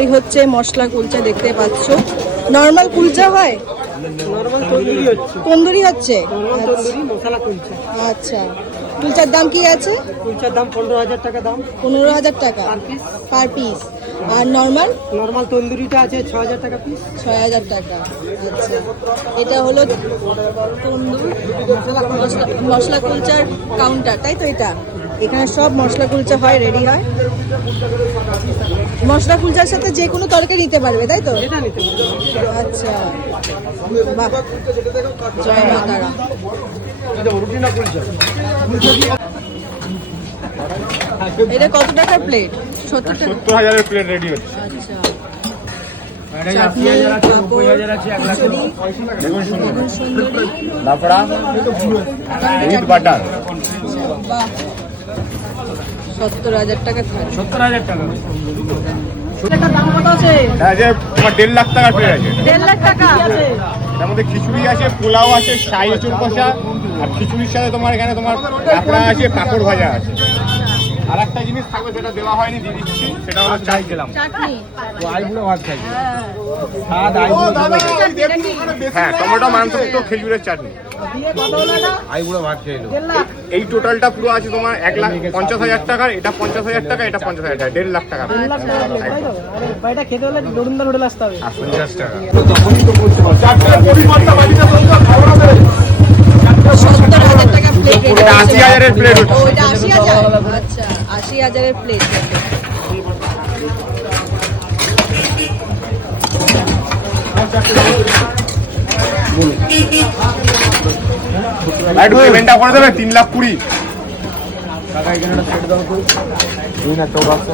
এই হচ্ছে মশলা কুলচা, দেখতে পাচ্ছ। নরমাল কুলচা হয়, নরমাল তন্দুরি হচ্ছে। তন্দুরি হচ্ছে। নরমাল তন্দুরি মশলা কুলচা। আচ্ছা, কুলচার দাম কি আছে? কুলচার দাম 15,000 টাকা দাম। 15,000 টাকা পার পিস। আর নরমাল নরমাল তন্দুরিটা আছে 6,000 টাকা পিস। 6,000 টাকা। আচ্ছা, এটা হলো তন্দুর মশলা কুলচার কাউন্টার, তাই তো? এটা এখানে সব মশলা কুলচা হয়, রেডি হয়। মশলা কুলচার সাথে যে কোনো তরকারি নিতে পারবে, তাই তো? এটা নিতে পারবেন। আচ্ছা, বাহ, জয় মা তারা। এটা কত টাকা প্লেট? 70 টাকা। 70,000 প্লেট রেডি হচ্ছে। আচ্ছা, লাপড়া উইথ বাটার। 70,000 টাকা থাকবে। 70,000 টাকা। দাম কত আছে? হ্যাঁ, যে তোমার 1.5 লাখ টাকার প্লেট আছে। 1.5 লাখ টাকা। তার মধ্যে খিচুড়ি আছে, পোলাও আছে, শাহী এঁচুড় কষা, আর খিচুড়ির সাথে তোমার এখানে তোমার লাপড়া আছে, পাঁপড় ভাজা আছে। আর একটা জিনিস থাকবে, সেটা দেওয়া হয়নি, দিয়ে দিচ্ছি, সেটা হলো চাই গেলাম। চাটনি। আইগুলো ভাত খাই। হ্যাঁ। হ্যাঁ, টমেটো, মাংস, খেজুরের চাটনি। আইগুলো ভাত খেয়ে এই টোটালটা পুরো আছে তোমার 1,50,000 টাকার। এটা 50,000 টাকা, এটা 50,000 টাকা, 1.5 লাখ টাকা। এটা খেতে হলে দরুন্দর হোটেল আসতে হবে। 50 টাকা। 70,000 টাকা প্লেট। এটা 80,000 প্লেট হচ্ছে। ও, এটা 80,000। আচ্ছা, 80,000 প্লেট। পেমেন্টটা করে দেবে 3,20,000। টাকা এখানে একটা দাও তো। 2 না 1400।